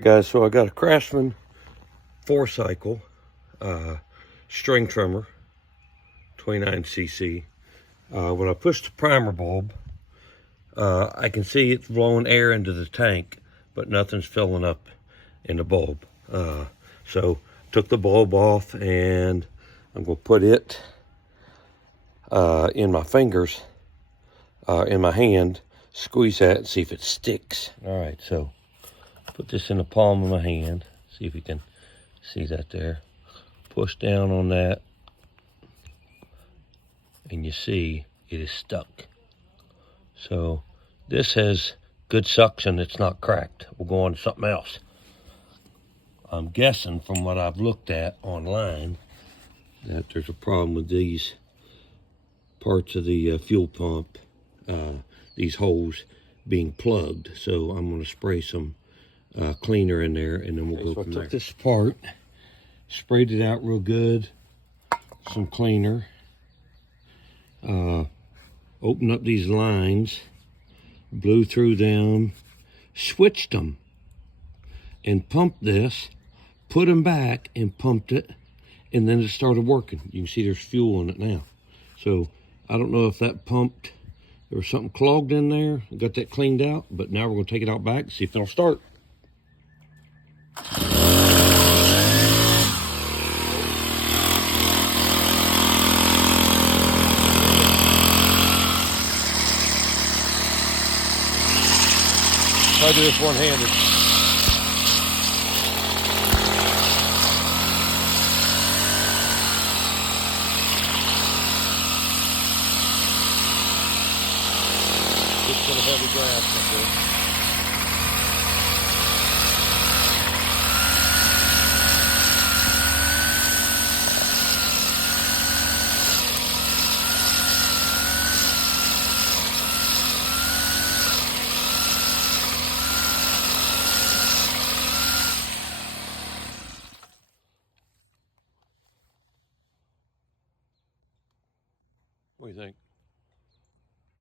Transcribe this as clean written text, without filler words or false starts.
Guys, so I got a Craftsman 4-cycle string trimmer, 29cc. When I push the primer bulb, I can see it's blowing air into the tank, but nothing's filling up in the bulb. So took the bulb off, and I'm going to put it in my fingers, in my hand, squeeze that and see if it sticks. All right, so put this in the palm of my hand. See if you can see that there. Push down on that, and you see it is stuck. So this has good suction. It's not cracked. We'll go on to something else. I'm guessing from what I've looked at online that there's a problem with these parts of the fuel pump, these holes being plugged. So I'm going to spray some cleaner in there, and then we'll go from there. I took this apart, sprayed it out real good, some cleaner, opened up these lines, blew through them, switched them, and pumped this, put them back and pumped it, and then it started working. You can see there's fuel in it now. So I don't know if that pumped, there was something clogged in there. I got that cleaned out, but now we're going to take it out back and see if it'll start. Try to do this one-handed. Get some heavy grass up there. What do you think?